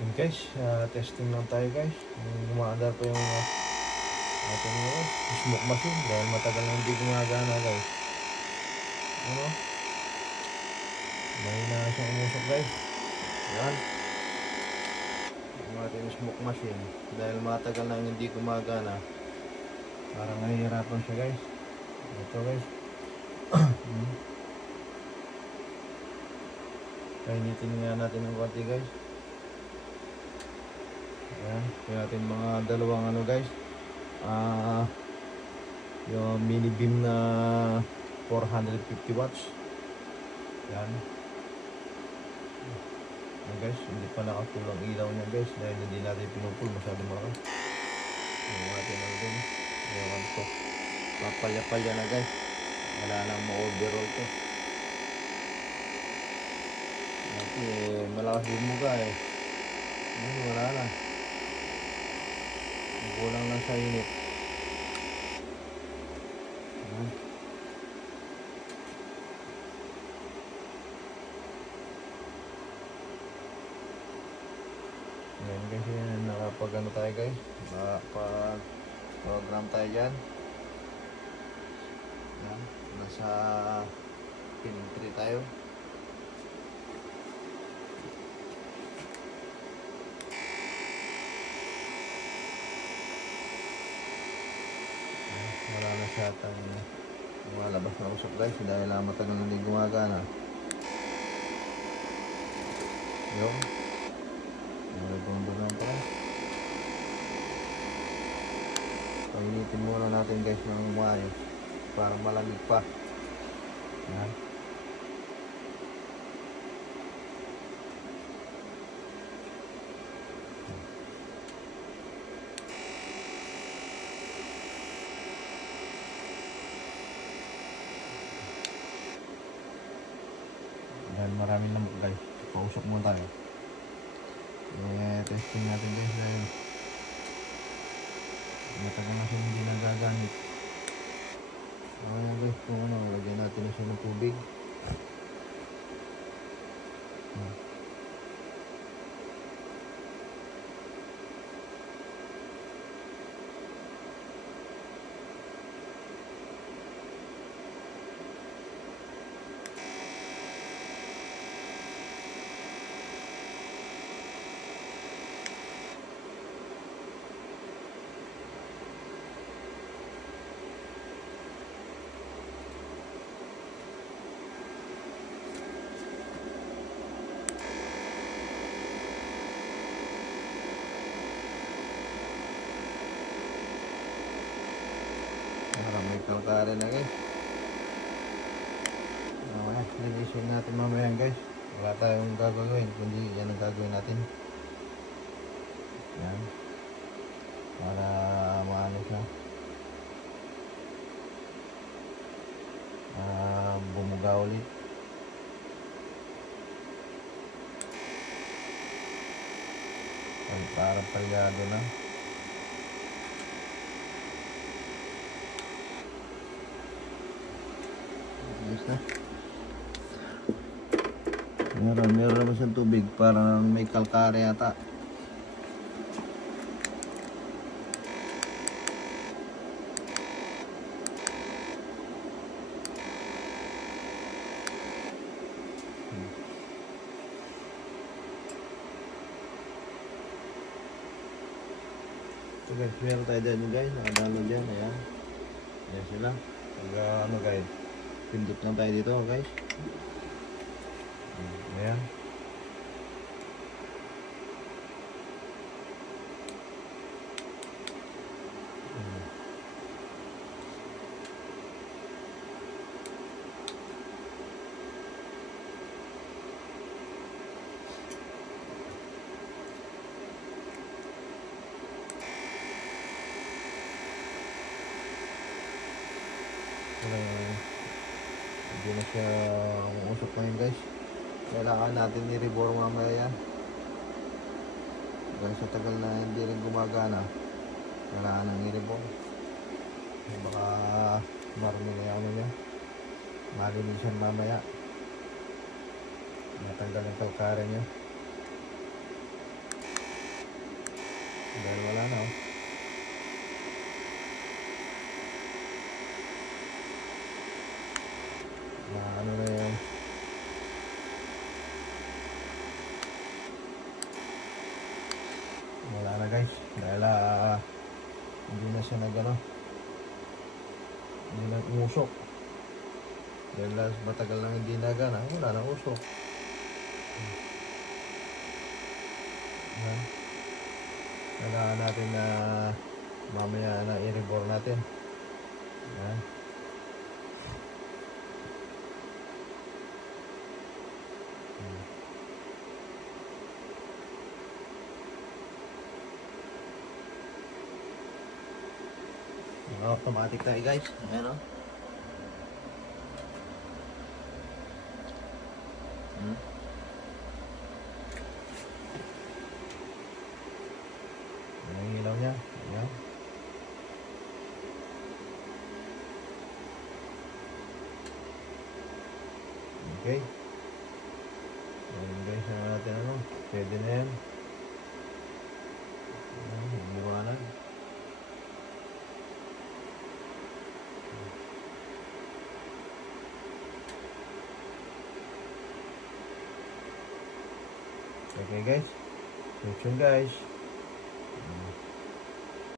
Yun guys, testing lang tayo guys. Gumaandar po yung ating smoke machine dahil matagal na hindi gumagana guys. Ano? Mahina siyang umusok guys. Yan. Yung ating smoke machine dahil matagal na hindi gumagana. Parang nahihirapan siya guys. Ito guys. Kainitin nga natin ng konti guys. Ayan, kaya natin mga dalawang ano guys, yung mini beam na 450 watts. Yan. Ayan guys, hindi pa nakakulang ilaw niya guys dahil hindi natin pinupul, masyado malaki. Yung natin lang din, ewan ko, papalya-palya na guys, wala nang ma-overall to. Kasi malakas bumuga eh. Wala na. Kulang lang sa init. Ngayon guys, nakapag ano tayo guys, nakapag program tayo dyan. Yan, nasa pin 3 tayo. Wala na siya tayong lumalabas na usok guys dahil matagal na hindi gumagana. Yung nagbundo lang pala. Painitin muna natin guys ng maayos para malamig pa. Yan. Dahil marami lang guys, pausok muna tayo. Testing natin guys dahil matagal na siya hindi nagagamit. Ayan guys, kung ano, lagyan natin na siya ng tubig. May kalkari na guys. Mamaya, linisin natin mamaya guys. Wala tayong gagawin, kundi yan ang gagawin natin. Yan. Para maano siya. Bumuga ulit. Parang palyado na. Na. Meron naman siyang tubig para may kalkare yata. So guys, meron tayo dyan guys, nakadalo dyan, ayan. Ayan sila. Pag ano guys, pindot lang tayo dito guys. Ayan. Hindi na siya umusok ngayon guys. Kailangan natin i-reborn mamaya yan. Dahil sa tagal na hindi rin gumagana, kailangan nang i-reborn. Baka marami na yung ano niya, malinisan mamaya, natanggal ang kalkara niya. Dahil wala na, oh. Ano na yun. Wala na guys. Dahil hindi na siya nag-ano. Hindi na umusok. Dahil matagal lang hindi nagana. Wala na usok. Yan. Kailangan natin na mamaya na i-rebore natin. Yan. Automatic tayo guys. Ayan o. Ayan ang ilaw niya. Ayan. Okay. Ayan guys, ano natin ano. Pwede na yan. Ayan, liwanag. Okay guys, stay tuned guys.